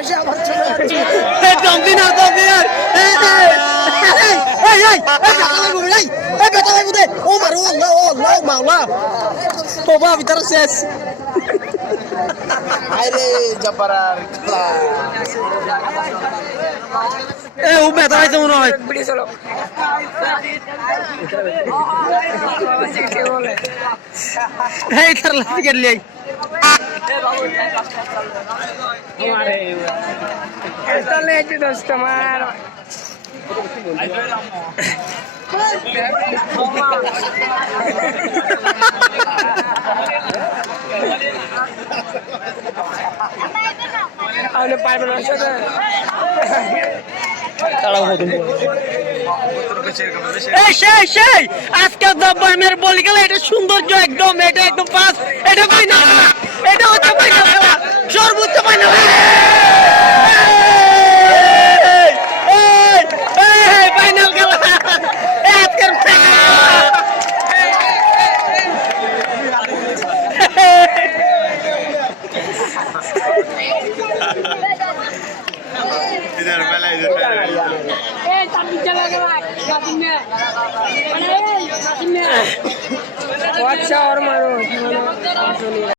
এসে আবার চলে যাচ্ছে। জম্পিনার ও মারো আল্লাহ ও আল্লাহ মাওলা বাবা ভিতরে শেষ আরে জপারার ও বেতা হইছে মনে হয় এই তার লাঠি কেটে লিয়াই চলে একটু দোস্ত আমার আপনি পারবেন না সাথে আজকে মেয়ের বলি গেল এটা সৌন্দর্য একদম এটা একদম পাস এটা পাই না এটা হচ্ছে ফাইনাল খেলা সর্বোচ্চ ফাইনাল ফাইনাল খেলা আজকের अच्छा और मारो